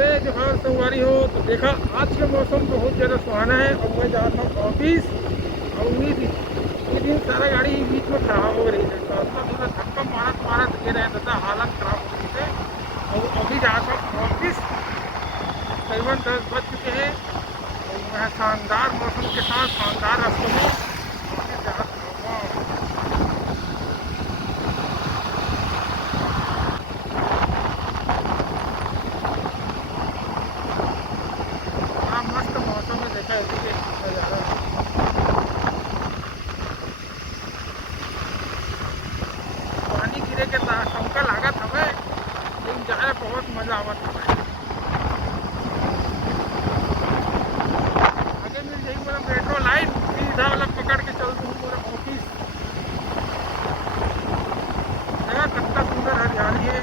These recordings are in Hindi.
नमस्ते, जोहार संगवारी हो। तो देखा, आज का मौसम बहुत ज़्यादा सुहाना है और मैं जा रहा हूँ ऑफिस। और ये दिन सारा गाड़ी बीच में खराब हो रही है, तो अपना थोड़ा धक्का मारत मारत गिर रहे दादा, हालत खराब हो गई है। और अभी जा रहा हूँ ऑफिस, तकरीबन 10 बज चुके हैं। और मैं शानदार मौसम के साथ शानदार रास्तों में ऑफिस जा रहा हूँ। बड़ा मस्त मौसम है, देखा ऐसे के नज़ारा है। पानी गिरे के टमका लागत हमें, लेकिन जाए बहुत मजा आवत हमें। आगे मिल जाएगी मेरा मेट्रो लाइन, सीधा वाला पकड़ के चल दूँ मेरा ऑफिस। जगह कितना सुंदर हरियाली है।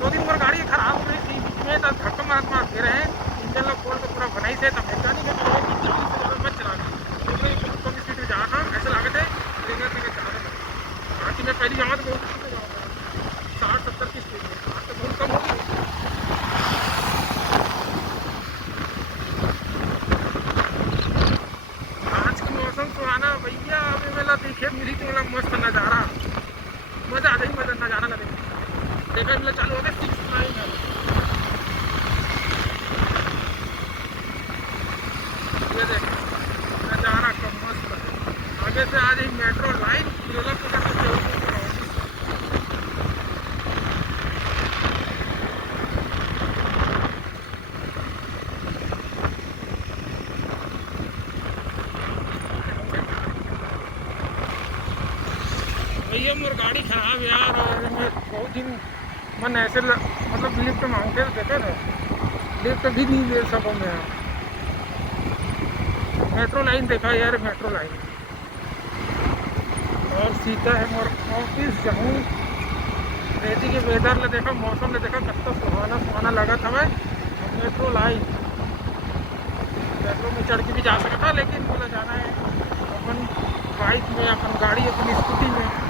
2 दिन मेरी गाड़ी खराब हो रही थी, बीच में तो धक्का मारत मार दे रहे हैं। इंजन लोग खोल के पूरा बनाई से, तब मैकेनिक में कहे कि 40 से ज़्यादा मत चलाना, क्योंकि कम स्पीड में जाना ऐसा लागत है ट्रेनर में चलाना था। बाकी मैं पहली यहाँ तो बहुत स्पीड में जाऊँगा, 60-70 की स्पीड में, आज तो बहुत कम होगी। आज का मौसम सुहाना भैया, अभी मेला देखे मिली तो मेरा मस्त नज़ारा, मजा आ जाएगी, मजा नज़ारा लगेगा। देखा मेला चालू हो गया 6 लाइन है, ये देखो नज़ारा कब मस्त है। आगे से आ जाएगी मेट्रो लाइन, फिर पकड़ के चलूँगा पूरा ऑफिस। भैया मोर गाड़ी खराब यार, और मैं बहुत दिन मन ऐसे मतलब लिफ्ट मांगते तो देखे ना, लिफ्ट भी नहीं ले सको मैं। मेट्रो लाइन देखा यार, मेट्रो लाइन और सीधा है मोर ऑफिस जाऊँ। रेती के वेदर ने देखा, मौसम ने देखा, कितना सुहाना सुहाना लगा था मैं। मेट्रो लाइन, मेट्रो में चढ़ के भी जा सकता, लेकिन बोला जाना है अपन बाइक में, अपन गाड़ी, अपनी स्कूटी में।